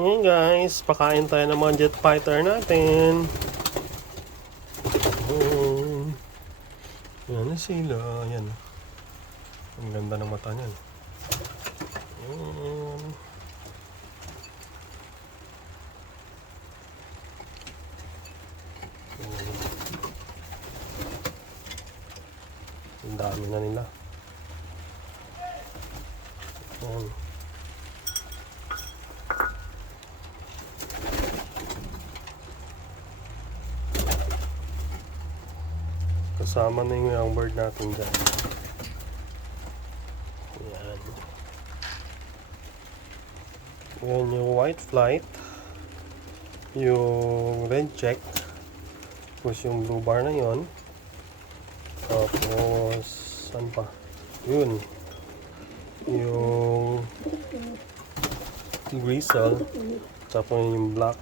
Ngayon guys, pakain tayo ng mga jet fighter natin. Yan na sila. Yan. Ang ganda ng mata niyan. Yan. Ang dami na nila. Yan. Kasama na yung young bird natin dyan. Yan. Yan yung white flight. Yung red check. Tapos yung blue bar na yon. Tapos, saan pa? Yun. Yung gristle. Tapos yung black.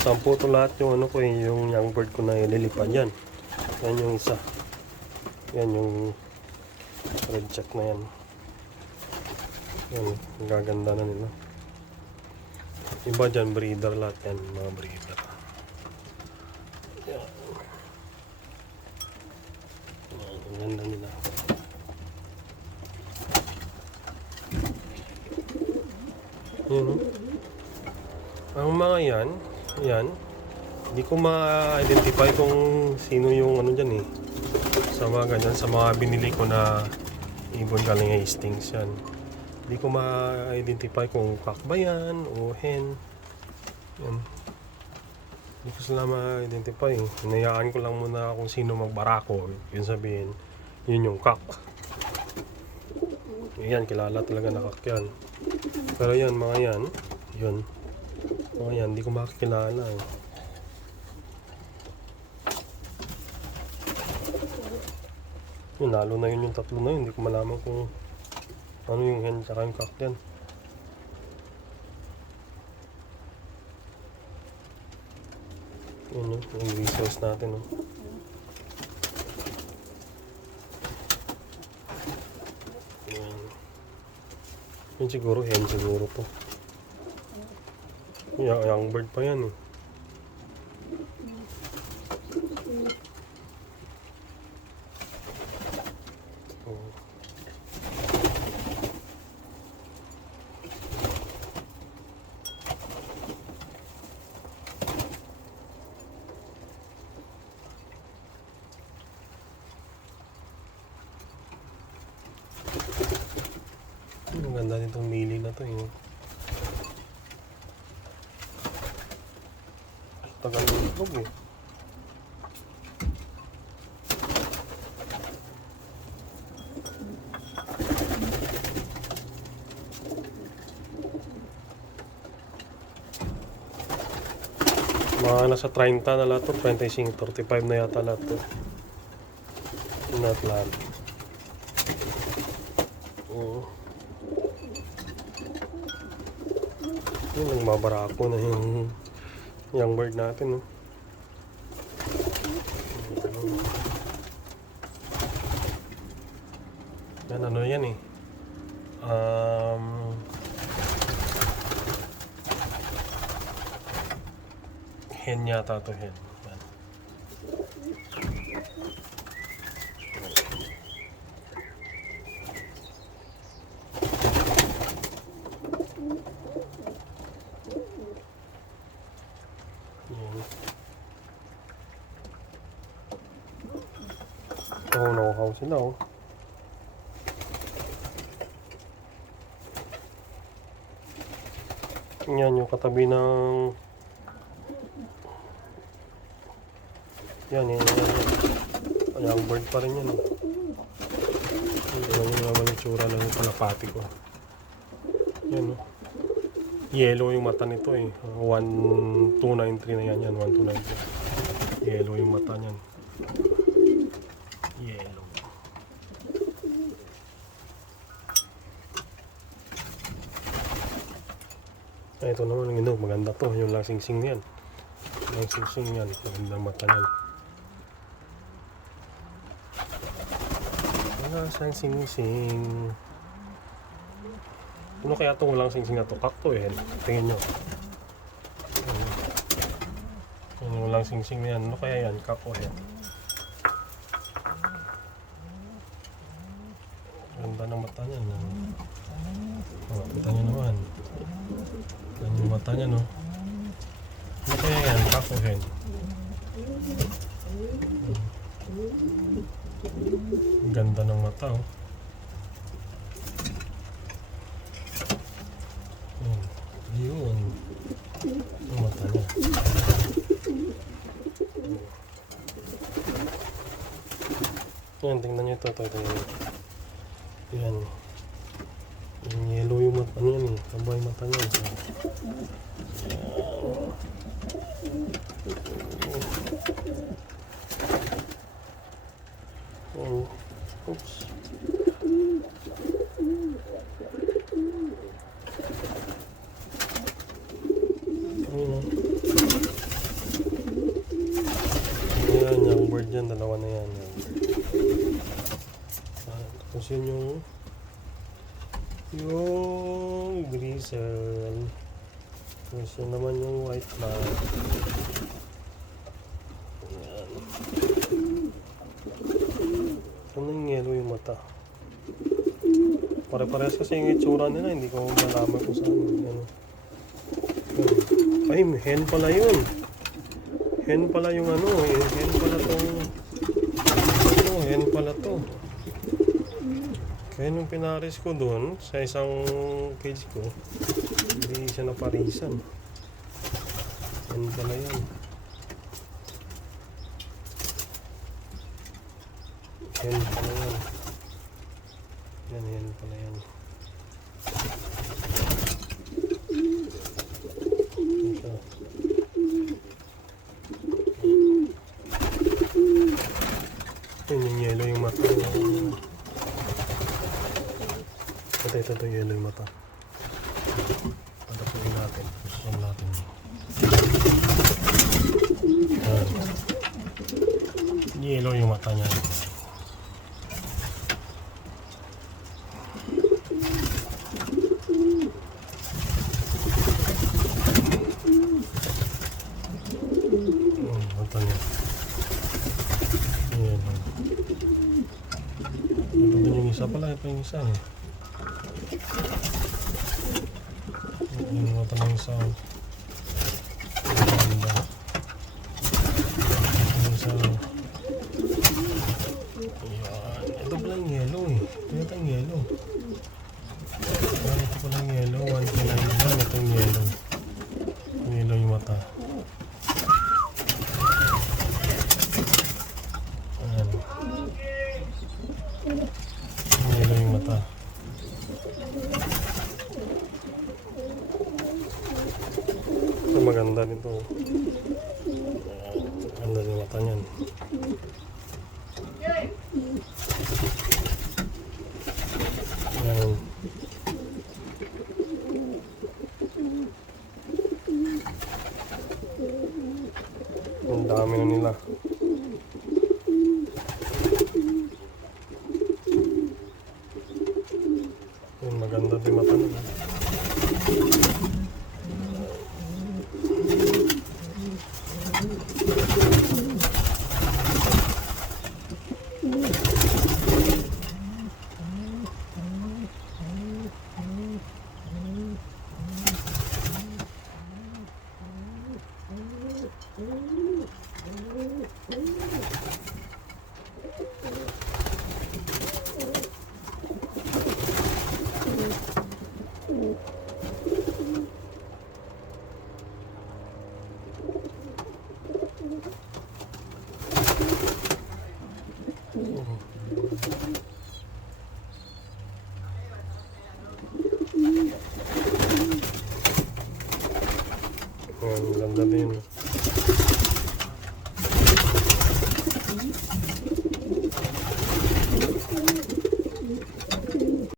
10 to lahat yung ano ko yung young bird ko na ililipad yan. Yan yung isa. Yan yung red check na yan. Yan, ang gaganda na nila. Iba dyan, breeder lahat yan, mga breeder. Yan. Yan, ang ganda nila. Yan, oh. Ang mga yan, hindi ko ma-identify kung sino yung ano dyan eh. Sa mga ganyan, sa mga binili ko na ibon galing Hastings yan. Hindi ko ma-identify kung cock ba yan o hen. Yan. Hindi ko sila ma-identify. Hinayaan ko lang muna kung sino magbarako. Yun sabihin, yun yung cock. Yan, kilala talaga na cock yan. Pero yan, mga yan, yun. Mga yan, hindi ko makikilala eh. Yun, lalo na yun yung tatlo na yun. Hindi ko malaman kung ano yung hen tsaka yung cock yan. Yun yung resource natin. Yan. Yun siguro hen siguro to. Young bird pa yan eh. Ang ganda nitong mili na to eh. Tagal ng itlog eh. Mga nasa 30 na lahat to, 25, 35 na yata lahat to. Not lahat. Yun, nagbabarako na yung young bird natin. Yan, ano yan eh. Hen yata to, hen. Yan. Oo, nakuhaw sila oh. Yan yung katabi ng yan. Young bird pa rin yan oh. Hindi naman yung tsura lang yung kalapati ko. Yan oh. Yellow yung mata nito eh. 1293 na yan. 1293. Yellow yung mata niyan. Yellow. Ito naman ang inog. Maganda to. Yung lang sing-sing yan. Yung sing-sing yan. Magandang mata niyan. Wala siyang sing-sing. Ano kaya itong walang singsing na to? Kakto eh. Tingin nyo. Yung walang singsing na yan. Ano kaya yan? Kakto eh. Ganda ng mata niya. No? Oh, kita nyo naman. Ganda yung mata niya, no? Ano kaya yan? Kakto eh. Ganda ng mata, oh. Yun. Ang mata niya. Yan, tingnan nyo ito. Yan. Yung yellow yung mata niya eh. Taba yung mata niya. Oh. Oops. Ayan, yung bird dyan, dalawa na yan. Tapos yun yung grizzle. Tapos yun naman yung white flag. Ayan. Ano yung yellow yung mata? Pare-parehas kasi yung itsura nila, hindi ko malaman kung saan. Ano. Ay, hen pala yun. Hen pala yung ano, hen pala tong ano, hen pala to. Kaya nung pinaris ko doon sa isang cage ko, hindi siya naparisan. Hen pala yun. Hen pala yan. Hen pala yan. Yun yung yellow yung mata. Ito yellow yung mata. Patapuin natin. Pususan natin. Yellow yung mata niya. Mata niya. Ayan. Ito din yung isa pala. Ito yung isa. Yung mata ng isa. Ganda. Yung isa. Ayan. Ito pala yung yellow eh. Ito yung yellow. Ito pala yung yellow. 1.9 yan. Ito yung yellow. Yung yellow yung mata. Ayan. Yung yellow yung mata. Ito maganda nito. Ganda yung mata niyan. Ayan. Ang dami na nila. Yung maganda din mata nila. Ayan, ganda din.